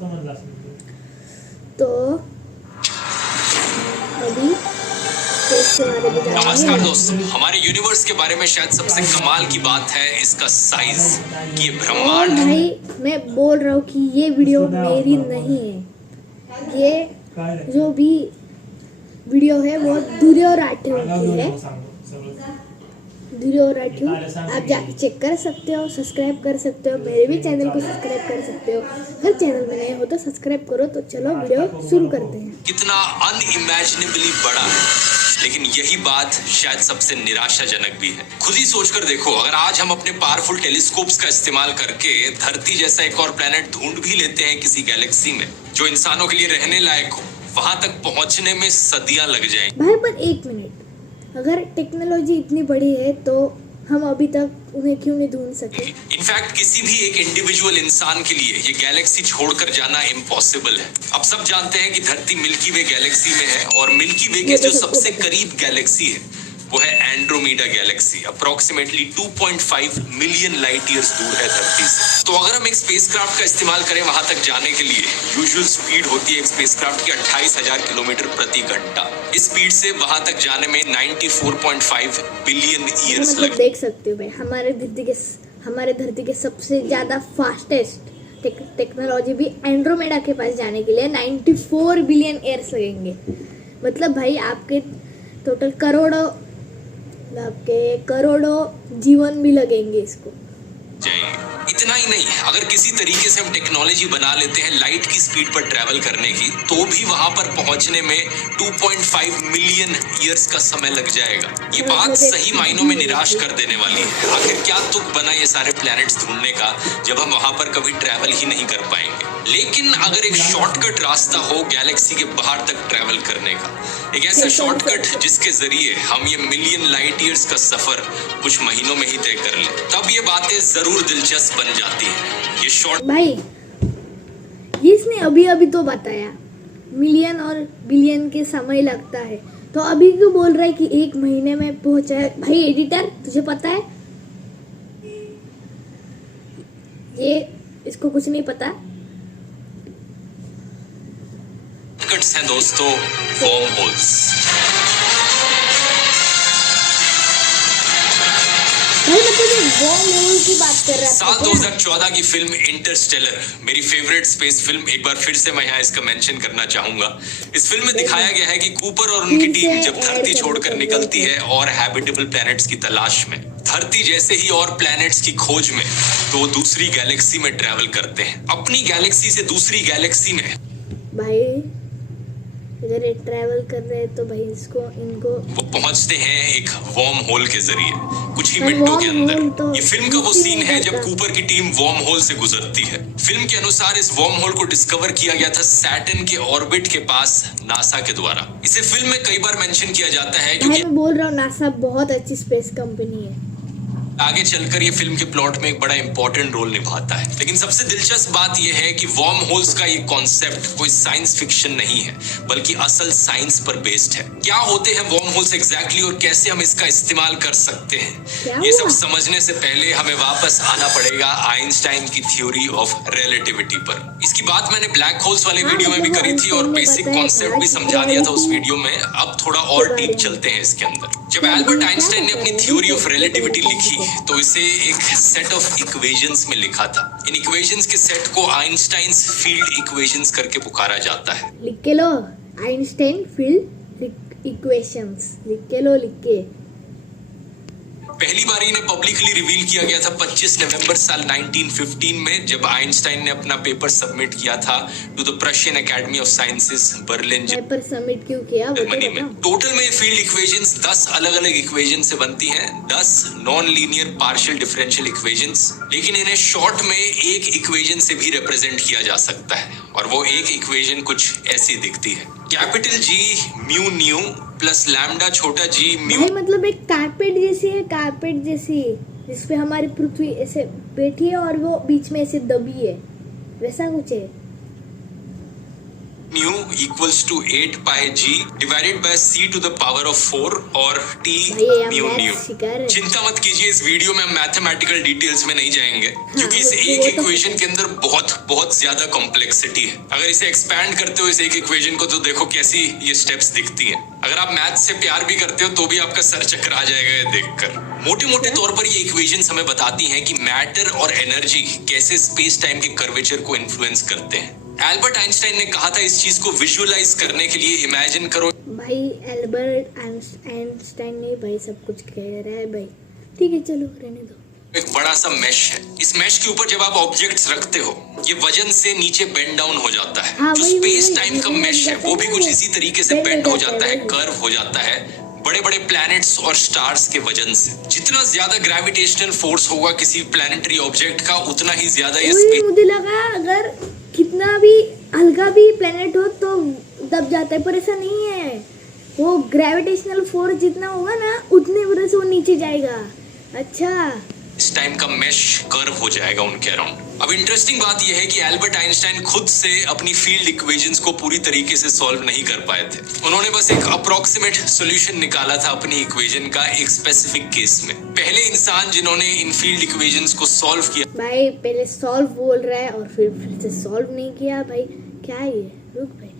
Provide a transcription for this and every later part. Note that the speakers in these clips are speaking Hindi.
तो अभी इसके बारे में जानेंगे। नमस्कार दोस्तों, हमारे यूनिवर्स के बारे में शायद सबसे कमाल की बात है इसका साइज। ये ब्रह्मांड भाई मैं बोल रहा हूँ कि ये वीडियो मेरी नहीं है, ये जो भी वीडियो है वो दूरियो राठियों की है। दूरियो राठियों आप जाके चेक कर सकते हो, सब्सक्राइब कर सकते हो, मेरे भी चैनल को सब्सक्राइब कर सकते हो। अगर चैनल में नए हो तो सब्सक्राइब करो। तो चलो वीडियो शुरू करते हैं। कितना अनइमेजिनेबली बड़ा है, लेकिन यही बात शायद सबसे निराशाजनक भी है। खुद ही सोचकर देखो, अगर आज हम अपने पावरफुल टेलीस्कोप्स का इस्तेमाल करके धरती जैसा एक और प्लेनेट ढूंढ भी लेते हैं किसी गैलेक्सी में जो इंसानों के लिए रहने लायक हो, वहां तक पहुंचने में सदियां लग जाएंगी। भाई पर एक मिनट, अगर टेक्नोलॉजी इतनी बड़ी है तो हम अभी तक उन्हें क्यों नहीं ढूंढ सके? इनफैक्ट किसी भी एक इंडिविजुअल इंसान के लिए ये गैलेक्सी छोड़कर जाना इम्पॉसिबल है। अब सब जानते हैं कि धरती मिल्की वे गैलेक्सी में है और मिल्की वे के जो सबसे करीब गैलेक्सी है वो है Andromeda Galaxy. Approximately 2.5 million light years दूर है धरती से। तो अगर हम एक स्पेसक्राफ्ट का इस्तेमाल करें वहां तक जाने के लिए, यूजुअल स्पीड होती है एक स्पेसक्राफ्ट की 28,000 किलोमीटर प्रति घंटा। इस स्पीड से वहां तक जाने में 94.5 बिलियन ईयर्स मतलब देख सकते हो भाई, हमारे धरती के सबसे ज्यादा फास्टेस्ट टेक्नोलॉजी भी एंड्रोमेडा के पास जाने के लिए 94 बिलियन ईयर्स लगेंगे। मतलब भाई आपके टोटल करोड़ों जीवन भी लगेंगे इसको। इतना ही नहीं, अगर किसी तरीके से हम टेक्नोलॉजी बना लेते हैं लाइट की स्पीड पर ट्रैवल करने की, तो भी वहां पर पहुंचने में 2.5 मिलियन ईयर्स का समय लग जाएगा। ये बात सही मायनों में निराश कर देने वाली है। आखिर क्या तुक बना ये सारे प्लैनेट्स ढूंढने का जब हम वहां पर कभी ट्रैवल ही नहीं कर पाएंगे। लेकिन अगर एक शॉर्टकट रास्ता हो गैलेक्सी के बाहर तक ट्रैवल करने का, एक ऐसा शॉर्टकट जिसके जरिए हम ये मिलियन लाइट ईयर्स का सफर कुछ महीनों में ही तय कर ले, तब ये बातें जरूर दिलचस्प बन जाती है। ये शॉर्ट भाई इसने अभी तो बताया मिलियन और बिलियन के समय लगता है, तो अभी क्यों बोल रहा है कि 1 महीने में पहुंचा है? भाई एडिटर, तुझे पता है ये इसको कुछ नहीं पता। शॉर्टकट्स हैं दोस्तों, वर्म होल्स। की बात कर रहा साल 2014 की फिल्म इंटरस्टेलर मेरी फेवरेट स्पेस फिल्म, एक बार फिर से मैं यहाँ इसका मेंशन करना चाहूंगा। इस फिल्म में दिखाया गया है कि कूपर और उनकी टीम जब धरती छोड़कर निकलती है और हैबिटेबल प्लैनेट्स की तलाश में, धरती जैसे ही और प्लैनेट्स की खोज में, तो वो दूसरी गैलेक्सी में ट्रैवल करते हैं। अपनी गैलेक्सी से दूसरी गैलेक्सी में भाई अगर ये ट्रैवल कर रहे हैं तो भाई इनको वो पहुंचते हैं एक वर्म होल के जरिए कुछ ही मिनटों के अंदर। ये फिल्म का वो सीन है जब कूपर की टीम वर्म होल से गुजरती है। फिल्म के अनुसार इस वर्म होल को डिस्कवर किया गया था सैटर्न के ऑर्बिट के पास नासा के द्वारा। इसे फिल्म में कई बार मेंशन किया जाता है क्योंकि मैं बोल रहा हूँ नासा बहुत अच्छी स्पेस कंपनी है। आगे चलकर ये फिल्म के प्लॉट में एक बड़ा इंपॉर्टेंट रोल निभाता है। लेकिन सबसे दिलचस्प बात यह है कि वर्म होल्स का ये कॉन्सेप्ट कोई साइंस फिक्शन नहीं है, बल्कि असल साइंस पर बेस्ड है। क्या होते हैं वर्म होल्स एग्जैक्टली और कैसे हम इसका इस्तेमाल कर सकते हैं, ये सब समझने से पहले हमें वापस आना पड़ेगा आइंस्टाइन की थ्योरी ऑफ रिलेटिविटी पर। इसकी बात मैंने ब्लैक होल्स वाले वीडियो में भी करी थी और बेसिक कॉन्सेप्ट भी समझा दिया था उस वीडियो में। अब थोड़ा और डीप चलते हैं इसके अंदर। जब एल्बर्ट आइंस्टाइन ने अपनी थ्योरी ऑफ रिलेटिविटी लिखी तो इसे एक सेट ऑफ इक्वेशंस में लिखा था। इन इक्वेशंस के सेट को आइंस्टाइन्स फील्ड इक्वेशंस करके पुकारा जाता है। लिख के लो, आइंस्टाइन फील्ड इक्वेशंस लिख के लो, लिख के। पहली बार इन्हें पब्लिकली रिवील किया गया था 25 नवंबर साल 1915 में, जब आइंस्टाइन ने अपना पेपर सबमिट किया था to the Prussian Academy of Sciences Berlin paper submit क्यों किया जर्मनी में। टोटल में फील्ड इक्वेशंस 10 अलग अलग इक्वेशन से बनती हैं, 10 non linear partial differential equations. लेकिन इन्हें शॉर्ट में एक इक्वेशन से भी रिप्रेजेंट किया जा सकता है और वो एक इक्वेशन कुछ ऐसी दिखती है, capital G mu new plus lambda छोटा जी म्यू। मतलब एक कारपेट जैसी है, कारपेट जैसी जिसपे हमारी पृथ्वी ऐसे बैठी है और वो बीच में ऐसे दबी है, वैसा कुछ है। Nu equals to 8 pi G divided by c to the power of 4 और t म्यू न्यू। चिंता मत कीजिए, इस वीडियो में हम मैथमेटिकल डिटेल्स में नहीं जाएंगे क्योंकि इस एक इक्वेशन के अंदर बहुत बहुत ज्यादा कॉम्प्लेक्सिटी है। अगर इसे एक्सपैंड करते हो इस एक इक्वेशन को तो देखो कैसी ये स्टेप्स दिखती हैं। अगर आप मैथ से प्यार भी करते हो तो भी आपका सर चकरा जाएगा ये देखकर। मोटे मोटे तौर पर ये इक्वेशंस हमें बताती हैं कि मैटर और एनर्जी कैसे स्पेस टाइम के कर्वेचर को इन्फ्लुएंस करते हैं। एल्बर्ट आइंस्टाइन ने कहा था इस चीज को विजुअलाइज करने के लिए इमेजिन करो। भाई एल्बर्ट आइंस्टाइन नहीं भाई सब कुछ कह रहा है भाई, ठीक है चलो रहने दो। एक बड़ा सा मैश है, इस मैश के ऊपर जब आप ऑब्जेक्ट्स रखते हो ये वजन से नीचे बेंड डाउन हो जाता है। हाँ, जो वही, स्पेस वही, टाइम का मैश है वो भी कुछ इसी तरीके से बेंड हो जाता है, कर्व हो जाता है बड़े बड़े प्लैनेट्स और स्टार्स के वजन से। जितना ज्यादा ग्रेविटेशनल फोर्स होगा किसी प्लैनेटरी ऑब्जेक्ट का उतना ही ज्यादा ये स्पेस। मुझे लगा अगर कितना भी हल्का भी प्लेनेट हो तो दब जाता है, पर ऐसा नहीं है। वो ग्रेविटेशनल फोर्स जितना होगा ना उतने वजह से वो नीचे जाएगा। अच्छा, इस टाइम का मैश कर्व हो जाएगा उनके अराउंड। अब इंटरेस्टिंग बात यह है कि एल्बर्ट आइंस्टाइन खुद से अपनी फील्ड इक्वेशंस को पूरी तरीके से सॉल्व नहीं कर पाए थे। उन्होंने बस एक अप्रोक्सीमेट सॉल्यूशन निकाला था अपनी इक्वेशन का एक स्पेसिफिक केस में। पहले इंसान जिन्होंने इन फील्ड इक्वेशंस को सॉल्व किया। भाई पहले सॉल्व बोल रहा है और फिर से सॉल्व नहीं किया। भाई क्या है ये? रुक भाई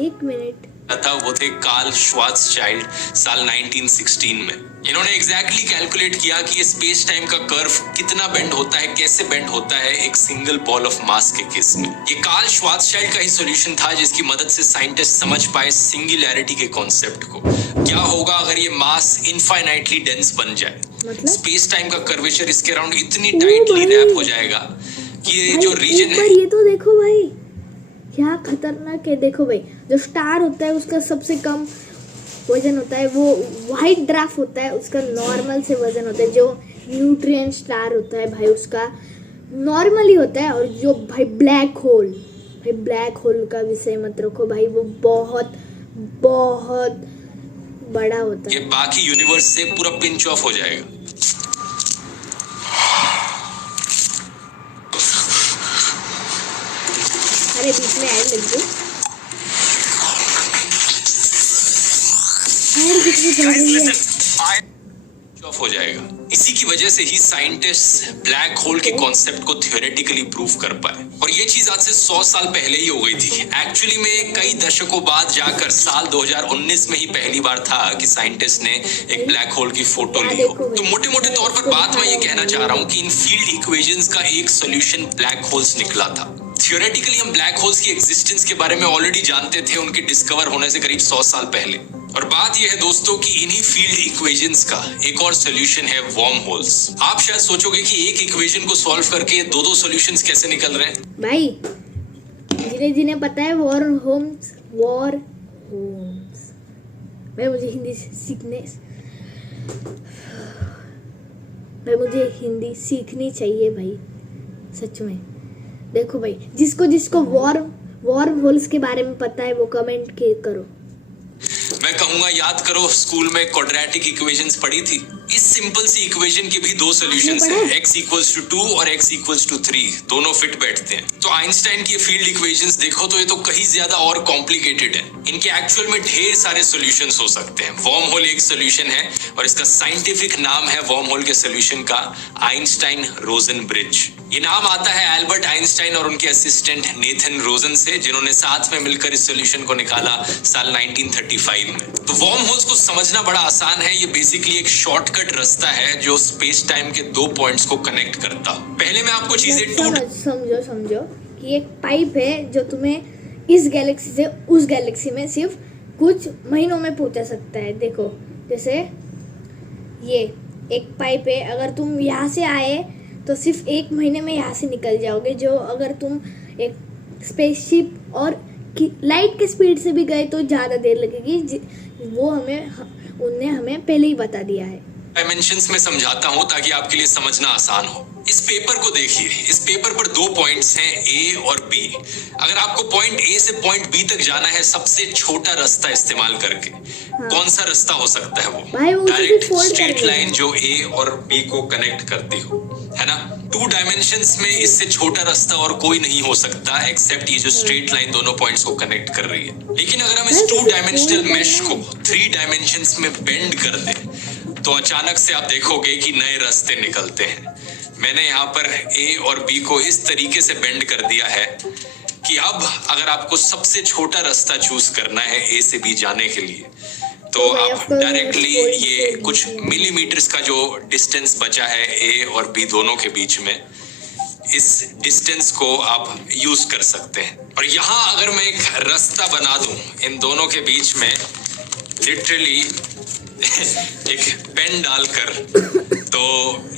1 मिनट था वो थे कार्ल श्वार्ज़शाइल्ड साल 1916 में। इन्होंने एग्जैक्टली कैलकुलेट किया कि ये स्पेस टाइम का कर्व कितना बेंड होता है, कैसे बेंड होता है एक सिंगल बॉल ऑफ मास के केस में। ये कार्ल श्वार्ज़शाइल्ड का ही सॉल्यूशन था जिसकी मदद से साइंटिस्ट समझ पाए सिंगुलैरिटी के कॉन्सेप्ट को। क्या होगा अगर ये मास इनफाइनाइटली डेंस बन जाए, स्पेस टाइम का कर्वेचर इसके अराउंड इतनी टाइटली रैप हो जाएगा कि ये जो रीजन है। ये तो देखो भाई क्या खतरनाक है। देखो भाई जो स्टार होता है उसका सबसे कम वजन होता है वो व्हाइट ड्वार्फ होता है, उसका नॉर्मल से वजन होता है। जो न्यूट्रिएंट स्टार होता है भाई उसका नॉर्मली होता है। और जो भाई ब्लैक होल का विषय मत रखो भाई, वो बहुत बहुत बड़ा होता है। ये बाकी यूनिवर्स से पूरा पिंच ऑफ हो जाएगा। अरे बीच में ऐड लग गई। ऑफ हो जाएगा। इसी की वजह से ही साइंटिस्ट ब्लैक होल के कॉन्सेप्ट को थ्योरेटिकली प्रूव कर पाए। और ये चीज आज से 100 साल पहले ही हो गई थी। एक्चुअली में कई दशकों बाद जाकर साल 2019 में ही पहली बार था कि साइंटिस्ट ने एक ब्लैक होल की फोटो ली हो। तो मोटे मोटे तौर पर बात मैं ये कहना चाह रहा हूँ कि इन फील्ड इक्वेशंस का एक सोल्यूशन ब्लैक होल्स निकला था। थ्योरेटिकली हम ब्लैक होल्स की एग्जिस्टेंस के बारे में ऑलरेडी जानते थे उनके डिस्कवर होने से करीब 100 साल पहले। और बात यह है दोस्तों कि इन्हीं फील्ड इक्वेशंस का एक और सॉल्यूशन है वॉर्म होल्स। आप शायद सोचोगे कि एक इक्वेशन को सॉल्व करके दो सॉल्यूशंस कैसे निकल रहे हैं। भाई जिन्हें पता है वॉर होम्स भाई मुझे हिंदी सीखनी चाहिए भाई सच में। देखो भाई जिसको वॉर्म होल्स के बारे में पता है वो कमेंट करो। मैं कहूंगा याद करो स्कूल में क्वाड्रेटिक इक्वेशंस पढ़ी थी। इस सिंपल सी इक्वेशन के भी दो सॉल्यूशंस हैं, x इक्वल्स टू 2 और x इक्वल्स टू 3, दोनों फिट बैठते हैं। तो आइंस्टाइन की फील्ड इक्वेशंस देखो तो ये तो कहीं ज्यादा और कॉम्प्लिकेटेड है। इनके एक्चुअल में ढेर सारे सॉल्यूशंस हो सकते हैं। वॉर्म होल एक सॉल्यूशन है और इसका साइंटिफिक नाम है वॉर्म होल के सॉल्यूशन का आइंस्टाइन रोजन ब्रिज। ये नाम आता है एल्बर्ट आइंस्टाइन और उनके असिस्टेंट नेथन रोजन से, जिन्होंने साथ में मिलकर इस सॉल्यूशन को निकाला साल 1935 में। तो वॉर्म होल्स को समझना बड़ा आसान है। ये बेसिकली एक शॉर्टकट रास्ता है जो स्पेस टाइम के दो पॉइंट्स को कनेक्ट करता। पहले मैं आपको चीजें समझो कि एक पाइप है जो तुम्हें इस गैलेक्सी से उस गैलेक्सी में सिर्फ कुछ महीनों में पहुंचा सकता है। देखो जैसे ये एक पाइप है, अगर तुम यहाँ से आए तो सिर्फ 1 महीने में यहाँ से निकल जाओगे। जो अगर तुम एक स्पेसशिप और लाइट के स्पीड से भी गए तो ज़्यादा देर लगेगी। वो उनने हमें पहले ही बता दिया है। डायमेंशंस में समझाता हूँ ताकि आपके लिए समझना आसान हो। इस पेपर को देखिए, इस पेपर पर 2 पॉइंट्स हैं A और B। अगर आपको पॉइंट A से पॉइंट B तक जाना है सबसे छोटा रास्ता इस्तेमाल करके, कौन सा रास्ता हो सकता है वो? डायरेक्ट स्ट्रेट लाइन जो A और B को कनेक्ट करती हो, है ना। 2 डायमेंशंस में इससे छोटा रास्ता और कोई नहीं हो सकता एक्सेप्ट ये जो स्ट्रेट लाइन दोनों पॉइंट्स को कनेक्ट कर रही है। लेकिन अगर हम इस 2 डायमेंशनल मेश को 3 डायमेंशंस में बेंड कर दें तो अचानक से आप देखोगे कि नए रास्ते निकलते हैं। मैंने यहाँ पर ए और बी को इस तरीके से बेंड कर दिया है कि अब अगर आपको सबसे छोटा रास्ता चूज करना है ए से बी जाने के लिए तो आप डायरेक्टली ये कुछ मिलीमीटर्स का जो डिस्टेंस बचा है ए और बी दोनों के बीच में, इस डिस्टेंस को आप यूज कर सकते हैं। और यहाँ अगर मैं एक रास्ता बना दूं इन दोनों के बीच में लिटरली एक पेन डालकर, तो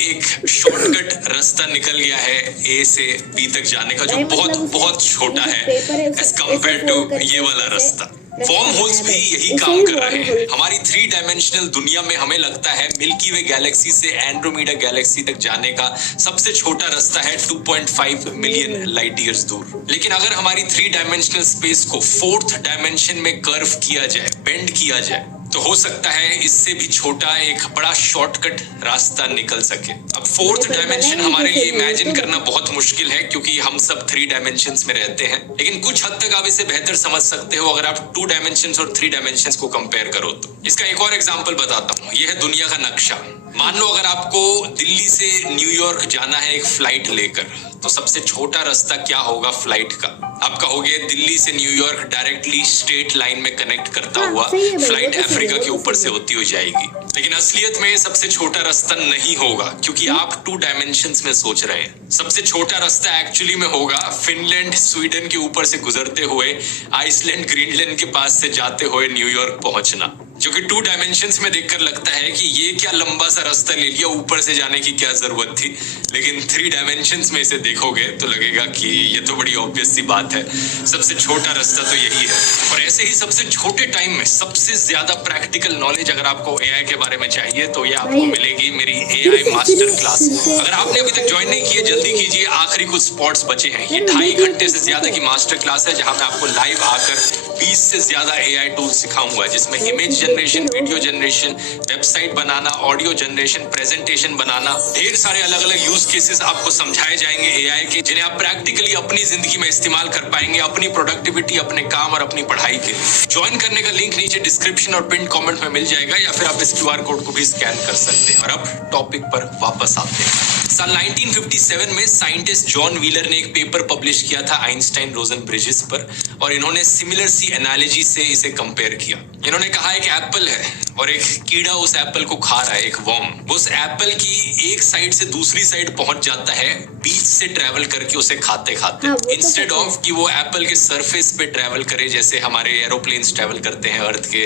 एक शॉर्टकट रास्ता निकल गया है ए से बी तक जाने का, जो बहुत बहुत छोटा है एज कम्पेयर टू ये वाला रास्ता। वॉर्म होल्स भी यही काम कर रहे हैं। हमारी 3 डायमेंशनल दुनिया में हमें लगता है मिल्की वे गैलेक्सी से एंड्रोमेडा गैलेक्सी तक जाने का सबसे छोटा रास्ता है 2.5 मिलियन लाइट ईयर्स दूर। लेकिन अगर हमारी 3 डायमेंशनल स्पेस को 4th डायमेंशन में कर्व किया जाए, बेंड किया जाए, तो हो सकता है इससे भी छोटा एक बड़ा शॉर्टकट रास्ता निकल सके। अब 4th डायमेंशन हमारे लिए इमेजिन करना बहुत मुश्किल है क्योंकि हम सब 3 डायमेंशंस में रहते हैं, लेकिन कुछ हद तक आप इसे बेहतर समझ सकते हो अगर आप 2 डायमेंशंस और 3 डायमेंशंस को कंपेयर करो तो। इसका एक और एग्जांपल बताता हूँ। यह है दुनिया का नक्शा। मान लो अगर आपको दिल्ली से न्यूयॉर्क जाना है एक फ्लाइट लेकर, तो सबसे छोटा रास्ता क्या होगा फ्लाइट का? आप कहोगे दिल्ली से न्यूयॉर्क डायरेक्टली स्ट्रेट लाइन में कनेक्ट करता हुआ फ्लाइट अफ्रीका के ऊपर से होती हुई जाएगी। लेकिन असलियत में सबसे छोटा रास्ता नहीं होगा क्योंकि आप 2 डायमेंशंस में सोच रहे हैं। सबसे छोटा रास्ता एक्चुअली में होगा फिनलैंड स्वीडन के ऊपर से गुजरते हुए आइसलैंड ग्रीनलैंड के पास से जाते हुए न्यूयॉर्क पहुंचना, जो कि 2 डायमेंशंस में देखकर लगता है कि ये क्या लंबा सा रास्ता ले लिया, ऊपर से जाने की क्या जरूरत थी। लेकिन 3 डायमेंशंस में इसे देखोगे तो लगेगा कि ये तो बड़ी ऑब्वियस सी बात है, सबसे छोटा रास्ता तो यही है। और ऐसे ही सबसे छोटे टाइम में सबसे ज्यादा प्रैक्टिकल नॉलेज अगर आपको एआई के बारे में चाहिए तो ये आपको मिलेगी मेरी एआई मास्टर क्लास। अगर आपने अभी तक ज्वाइन नहीं किया जल्दी कीजिए, आखिरी कुछ स्पॉट्स बचे हैं। ये 2.5 घंटे से ज्यादा की मास्टर क्लास है जहां मैं आपको लाइव आकर 20 से ज्यादा एआई टूल्स सिखाऊंगा, जिसमें image generation, video generation, website बनाना, ऑडियो जनरेशन, प्रेजेंटेशन बनाना, ढेर सारे अलग अलग यूज केसेस आपको समझाए जाएंगे एआई के, जिन्हें आप प्रैक्टिकली अपनी जिंदगी में इस्तेमाल कर पाएंगे अपनी प्रोडक्टिविटी, अपने काम और अपनी पढ़ाई के लिए। ज्वाइन करने का लिंक नीचे डिस्क्रिप्शन और पिन कमेंट में मिल जाएगा, या फिर आप इस क्यूआर कोड को भी स्कैन कर सकते हैं। और अब टॉपिक पर वापस आते हैं। साल 1957 में साइंटिस्ट जॉन व्हीलर ने एक पेपर पब्लिश किया था आइंस्टाइन रोजन ब्रिजेस पर, और इन्होंने सिमिलर सी एनालॉजी से इसे कंपेयर किया। इन्होंने कहा एक एप्पल है और एक कीड़ा उस एप्पल को खा रहा है, एक वर्म। उस एप्पल की एक साइड से दूसरी साइड पहुंच जाता है बीच से ट्रैवल करके उसे खाते खाते, इंस्टेड ऑफ कि वो एप्पल के सरफेस पे ट्रैवल करे जैसे हमारे एरोप्लेन्स ट्रैवल करते हैं अर्थ के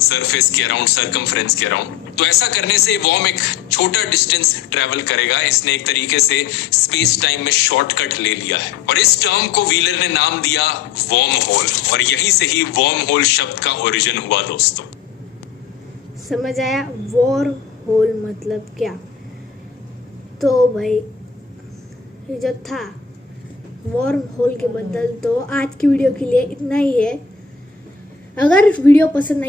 सरफेस के अराउंड, सर्कमफ्रेंस के अराउंड। तो ऐसा करने से वर्म एक छोटा डिस्टेंस ट्रैवल करेगा। इसने एक तरीके से स्पेस टाइम में शॉर्टकट ले लिया है, और इस टर्म को व्हीलर ने नाम दिया वर्म होल, और यहीं से ही वर्म होल शब्द का ओरिजिन हुआ दोस्तों। समझ आया वॉर होल मतलब क्या? तो भाई ये जो था वॉर्म होल के बदल, तो आज की वीडियो के लिए इतना ही है। अगर वीडियो पसंद